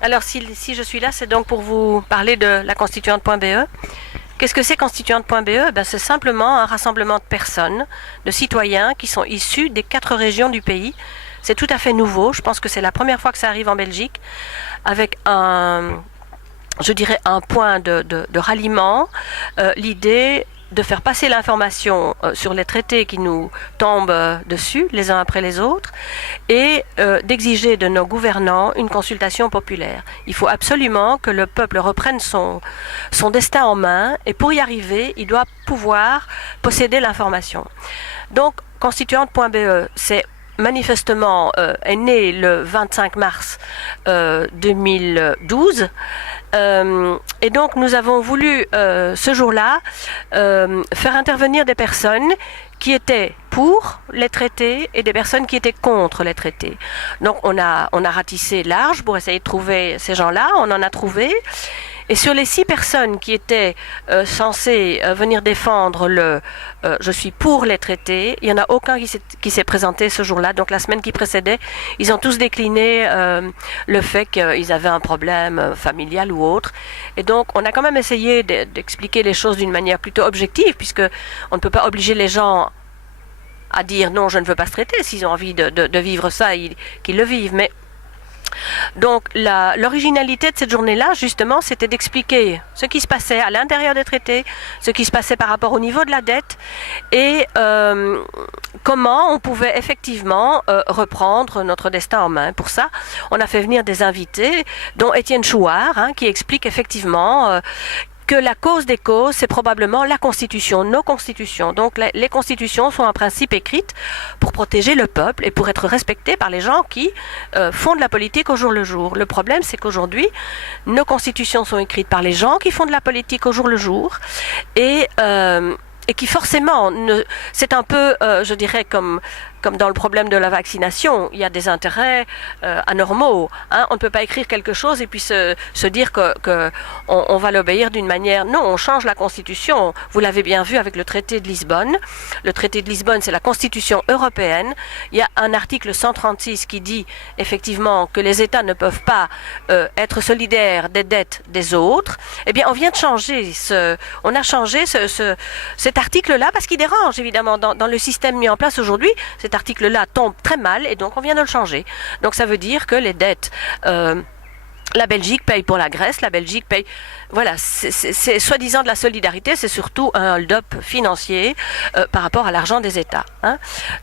Alors, si je suis là, c'est donc pour vous parler de la constituante.be. Qu'est-ce que c'est constituante.be? Ben, c'est simplement un rassemblement de personnes, de citoyens qui sont issus des 4 régions du pays. C'est tout à fait nouveau. Je pense que c'est la première fois que ça arrive en Belgique, avec je dirais, un point de ralliement. L'idée de faire passer l'information sur les traités qui nous tombent dessus, les uns après les autres, et d'exiger de nos gouvernants une consultation populaire. Il faut absolument que le peuple reprenne son destin en main, et pour y arriver, il doit pouvoir posséder l'information. Donc, constituante.be, c'est manifestement est né le 25 mars 2012. Et donc nous avons voulu ce jour-là faire intervenir des personnes qui étaient pour les traités et des personnes qui étaient contre les traités. Donc on a ratissé large pour essayer de trouver ces gens-là, on en a trouvé. Et sur les 6 personnes qui étaient censées venir défendre je suis pour les traités, il n'y en a aucun qui s'est présenté ce jour-là. Donc la semaine qui précédait, ils ont tous décliné le fait qu'ils avaient un problème familial ou autre. Et donc on a quand même essayé d'expliquer les choses d'une manière plutôt objective, puisque on ne peut pas obliger les gens à dire non, je ne veux pas se traiter. S'ils ont envie de vivre ça, qu'ils le vivent. Mais donc l'originalité de cette journée-là, justement, c'était d'expliquer ce qui se passait à l'intérieur des traités, ce qui se passait par rapport au niveau de la dette, et comment on pouvait effectivement reprendre notre destin en main. Pour ça, on a fait venir des invités, dont Étienne Chouard, qui explique effectivement que la cause des causes, c'est probablement la Constitution, nos constitutions. Donc les constitutions sont en principe écrites pour protéger le peuple et pour être respectées par les gens qui font de la politique au jour le jour. Le problème, c'est qu'aujourd'hui, nos constitutions sont écrites par les gens qui font de la politique au jour le jour, et qui forcément, c'est un peu, je dirais, comme dans le problème de la vaccination, il y a des intérêts anormaux. On ne peut pas écrire quelque chose et puis se dire que on va l'obéir d'une manière. Non, on change la Constitution. Vous l'avez bien vu avec le traité de Lisbonne. Le traité de Lisbonne, c'est la Constitution européenne. Il y a un article 136 qui dit effectivement que les États ne peuvent pas être solidaires des dettes des autres. Eh bien, on vient de changer on a changé cet article-là parce qu'il dérange évidemment dans le système mis en place aujourd'hui. Cet article-là tombe très mal et donc on vient de le changer. Donc ça veut dire que les dettes, la Belgique paye pour la Grèce, la Belgique paye. Voilà, c'est soi-disant de la solidarité, c'est surtout un hold-up financier par rapport à l'argent des États.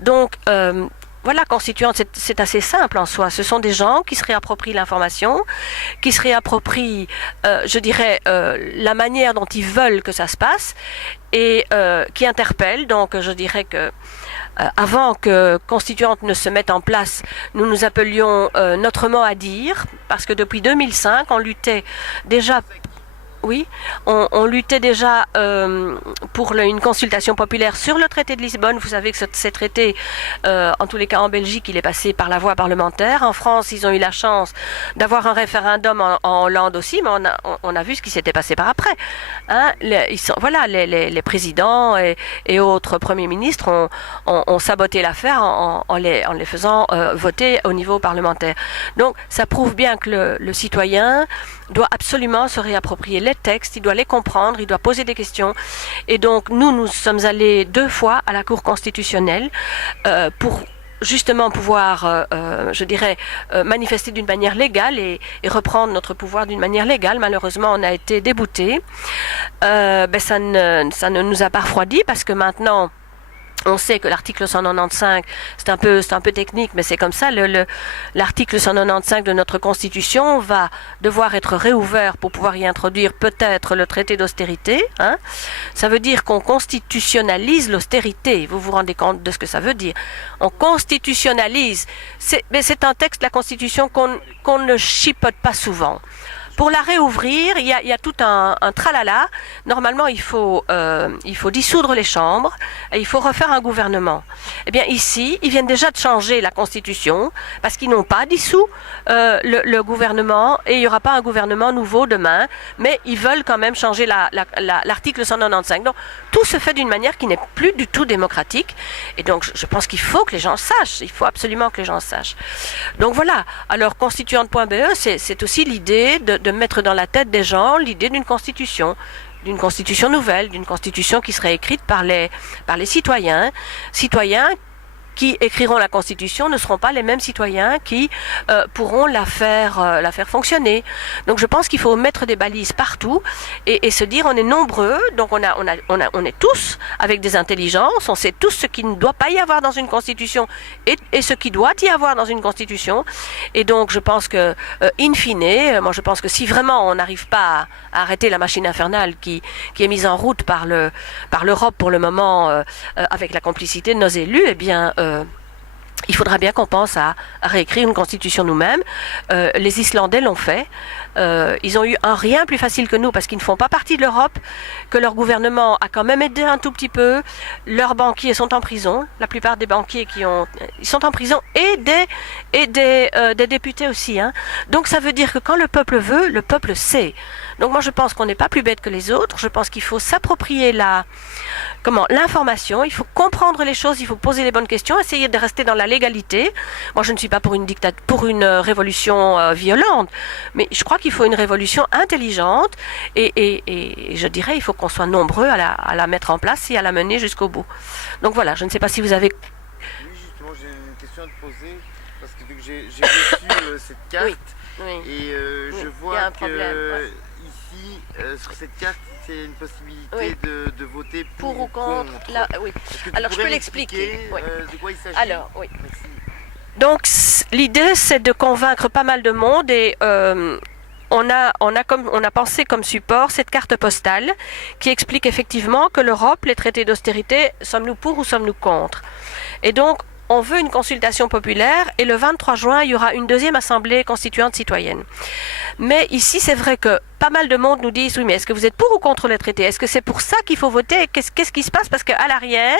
Donc voilà, constituante, c'est assez simple en soi. Ce sont des gens qui se réapproprient l'information, qui se réapproprient, je dirais, la manière dont ils veulent que ça se passe, et qui interpellent. Donc je dirais que avant que Constituante ne se mette en place, nous appelions notre mot à dire, parce que depuis 2005, on luttait déjà. Oui, on luttait déjà pour une consultation populaire sur le traité de Lisbonne. Vous savez que ces traités, en tous les cas en Belgique, il est passé par la voie parlementaire. En France, ils ont eu la chance d'avoir un référendum en Hollande aussi, mais on a vu ce qui s'était passé par après. Les présidents et autres premiers ministres ont saboté l'affaire en les faisant voter au niveau parlementaire. Donc, ça prouve bien que le citoyen doit absolument se réapproprier les textes, il doit les comprendre, il doit poser des questions. Et donc, nous sommes allés 2 fois à la Cour constitutionnelle pour justement pouvoir, je dirais, manifester d'une manière légale et reprendre notre pouvoir d'une manière légale. Malheureusement, on a été déboutés. Ça ne nous a pas refroidi parce que maintenant, on sait que l'article 195, c'est un peu technique, mais c'est comme ça. L'article 195 de notre Constitution va devoir être réouvert pour pouvoir y introduire peut-être le traité d'austérité. Ça veut dire qu'on constitutionnalise l'austérité. Vous vous rendez compte de ce que ça veut dire? On constitutionnalise. Mais c'est un texte de la Constitution qu'on ne chipote pas souvent. Pour la réouvrir, il y a tout un tralala. Normalement, il faut dissoudre les chambres et il faut refaire un gouvernement. Eh bien, ici, ils viennent déjà de changer la Constitution parce qu'ils n'ont pas dissous le gouvernement et il n'y aura pas un gouvernement nouveau demain, mais ils veulent quand même changer l'article 195. Donc, tout se fait d'une manière qui n'est plus du tout démocratique. Et donc, je pense qu'il faut que les gens sachent. Il faut absolument que les gens sachent. Donc voilà. Alors, constituante.be, c'est aussi l'idée de mettre dans la tête des gens l'idée d'une constitution nouvelle, d'une constitution qui serait écrite par les citoyens qui écriront la Constitution ne seront pas les mêmes citoyens qui pourront la faire fonctionner. Donc je pense qu'il faut mettre des balises partout et se dire on est nombreux, donc on est tous avec des intelligences, on sait tous ce qui ne doit pas y avoir dans une Constitution et ce qui doit y avoir dans une Constitution. Et donc je pense que in fine, moi je pense que si vraiment on n'arrive pas à arrêter la machine infernale qui est mise en route par l'Europe pour le moment avec la complicité de nos élus, eh bien il faudra bien qu'on pense à réécrire une constitution nous-mêmes. Les Islandais l'ont fait. Ils ont eu un rien plus facile que nous parce qu'ils ne font pas partie de l'Europe, que leur gouvernement a quand même aidé un tout petit peu. Leurs banquiers sont en prison. La plupart des banquiers ils sont en prison et des députés aussi. Hein. Donc ça veut dire que quand le peuple veut, le peuple sait. Donc moi je pense qu'on n'est pas plus bête que les autres. Je pense qu'il faut s'approprier l'information. Il faut comprendre les choses. Il faut poser les bonnes questions. Essayer de rester dans la légalité. Moi je ne suis pas pour une révolution violente, mais je crois qu'il faut une révolution intelligente et je dirais il faut qu'on soit nombreux à la mettre en place et à la mener jusqu'au bout. Donc voilà, je ne sais pas si vous avez... Oui, justement, j'ai une question à te poser parce que j'ai reçu cette carte et je vois que ici, sur cette carte, c'est une possibilité de voter pour ou contre. Oui. Alors je peux l'expliquer. De quoi il s'agit? Alors, oui. Merci. Donc l'idée c'est de convaincre pas mal de monde et on a pensé comme support cette carte postale qui explique effectivement que l'Europe, les traités d'austérité, sommes-nous pour ou sommes-nous contre? Et donc on veut une consultation populaire et le 23 juin, il y aura une deuxième assemblée constituante citoyenne. Mais ici, c'est vrai que pas mal de monde nous disent, oui, mais est-ce que vous êtes pour ou contre les traités? Est-ce que c'est pour ça qu'il faut voter? Qu'est-ce qui se passe? Parce qu'à l'arrière,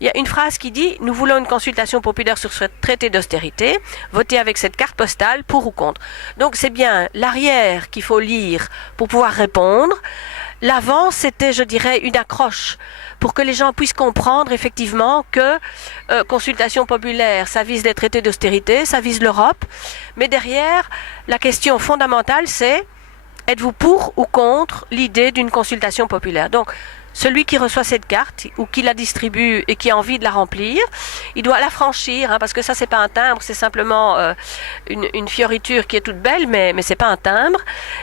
il y a une phrase qui dit, nous voulons une consultation populaire sur ce traité d'austérité, votez avec cette carte postale, pour ou contre. Donc c'est bien l'arrière qu'il faut lire pour pouvoir répondre. L'avant, c'était, je dirais, une accroche pour que les gens puissent comprendre effectivement que consultation populaire, ça vise les traités d'austérité, ça vise l'Europe, mais derrière, la question fondamentale, c'est êtes-vous pour ou contre l'idée d'une consultation populaire? Donc, celui qui reçoit cette carte ou qui la distribue et qui a envie de la remplir, il doit la franchir, hein, parce que ça c'est pas un timbre, c'est simplement une fioriture qui est toute belle, mais c'est pas un timbre.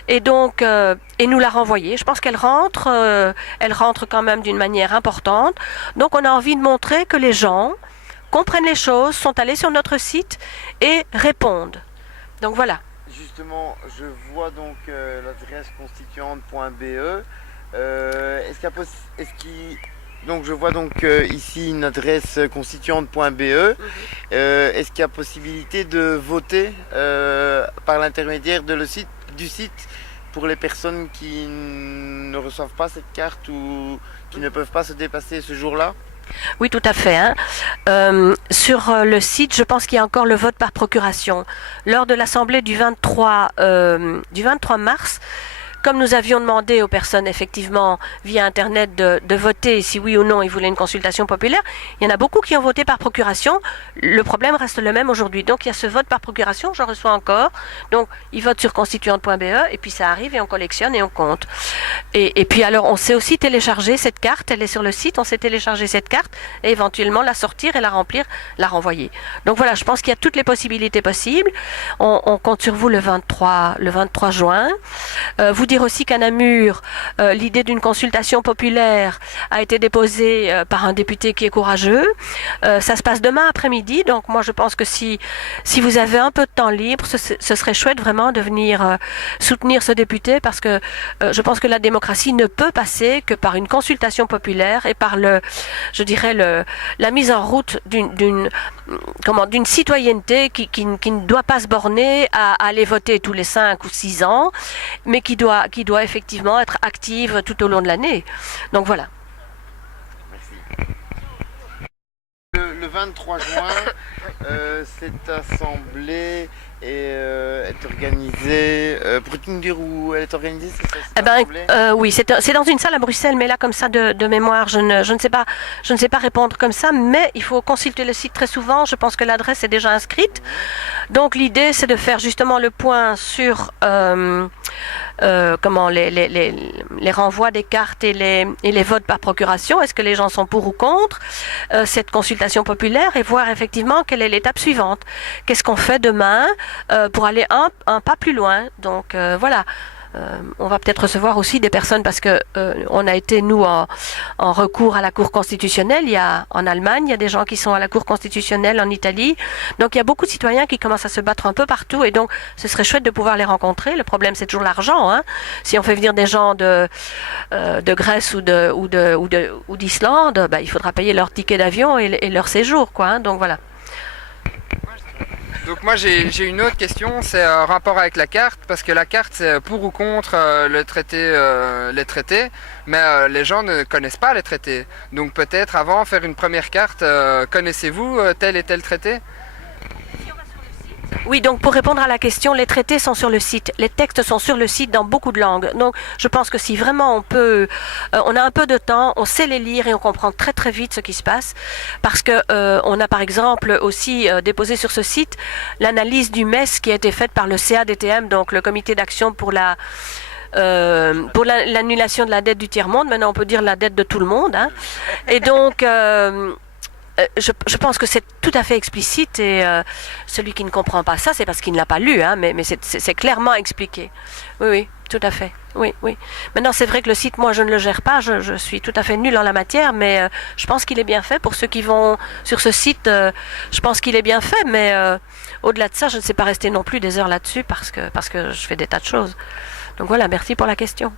Et donc et nous la renvoyer. Je pense qu'elle rentre quand même d'une manière importante. Donc on a envie de montrer que les gens comprennent les choses, sont allés sur notre site et répondent. Donc voilà. Justement, je vois donc l'adresse constituante.be. Donc je vois donc ici une adresse constituante.be. Est-ce qu'il y a possibilité de voter par l'intermédiaire du site pour les personnes qui ne reçoivent pas cette carte ou qui ne peuvent pas se dépasser ce jour-là? Oui, tout à fait. Hein. Sur le site, je pense qu'il y a encore le vote par procuration. Lors de l'assemblée du 23 mars, comme nous avions demandé aux personnes effectivement via Internet de voter si oui ou non ils voulaient une consultation populaire, il y en a beaucoup qui ont voté par procuration. Le problème reste le même aujourd'hui. Donc il y a ce vote par procuration, j'en reçois encore. Donc ils votent sur constituante.be et puis ça arrive et on collectionne et on compte. Et puis alors on sait aussi télécharger cette carte, elle est sur le site, on sait télécharger cette carte et éventuellement la sortir et la remplir, la renvoyer. Donc voilà, je pense qu'il y a toutes les possibilités possibles. On compte sur vous le 23 juin. Vous dire aussi qu'à Namur, l'idée d'une consultation populaire a été déposée par un député qui est courageux. Ça se passe demain après-midi, donc moi je pense que si vous avez un peu de temps libre, ce serait chouette vraiment de venir soutenir ce député, parce que je pense que la démocratie ne peut passer que par une consultation populaire et par la mise en route d'une citoyenneté qui ne doit pas se borner à aller voter tous les 5 ou 6 ans, mais qui doit effectivement être active tout au long de l'année. Donc voilà. Merci. Le 23 juin, cette assemblée est organisée. Pourrais-tu nous dire où elle est organisée, cette assemblée? Oui, c'est dans une salle à Bruxelles, mais là comme ça de mémoire, je ne sais pas répondre comme ça, mais il faut consulter le site très souvent. Je pense que l'adresse est déjà inscrite. Donc l'idée, c'est de faire justement le point sur comment les renvois des cartes et les votes par procuration. Est-ce que les gens sont pour ou contre cette consultation populaire, et voir effectivement quelle est l'étape suivante. Qu'est-ce qu'on fait demain pour aller un pas plus loin. Donc voilà. On va peut-être recevoir aussi des personnes, parce que on a été nous en recours à la Cour constitutionnelle. En Allemagne, il y a des gens qui sont à la Cour constitutionnelle en Italie. Donc il y a beaucoup de citoyens qui commencent à se battre un peu partout, et donc ce serait chouette de pouvoir les rencontrer. Le problème, c'est toujours l'argent, hein. Si on fait venir des gens de Grèce ou d'Islande, il faudra payer leur ticket d'avion et leur séjour, quoi, hein. Donc voilà. Donc moi j'ai une autre question, c'est en rapport avec la carte, parce que la carte c'est pour ou contre les traités, mais les gens ne connaissent pas les traités. Donc peut-être avant faire une première carte, connaissez-vous tel et tel traité? Oui, donc pour répondre à la question, les traités sont sur le site, les textes sont sur le site dans beaucoup de langues. Donc je pense que si vraiment on a un peu de temps, on sait les lire et on comprend très très vite ce qui se passe, parce que on a par exemple aussi déposé sur ce site l'analyse du MES qui a été faite par le CADTM, donc le Comité d'action pour l'annulation de la dette du tiers-monde. Maintenant on peut dire la dette de tout le monde, hein. Et donc je pense que c'est tout à fait explicite, et celui qui ne comprend pas ça, c'est parce qu'il ne l'a pas lu, hein, mais c'est clairement expliqué. Oui, oui, tout à fait. Oui, oui. Maintenant, c'est vrai que le site, moi, je ne le gère pas, je suis tout à fait nulle en la matière, mais je pense qu'il est bien fait. Pour ceux qui vont sur ce site, je pense qu'il est bien fait, mais au-delà de ça, je ne sais pas rester non plus des heures là-dessus, parce que je fais des tas de choses. Donc voilà, merci pour la question.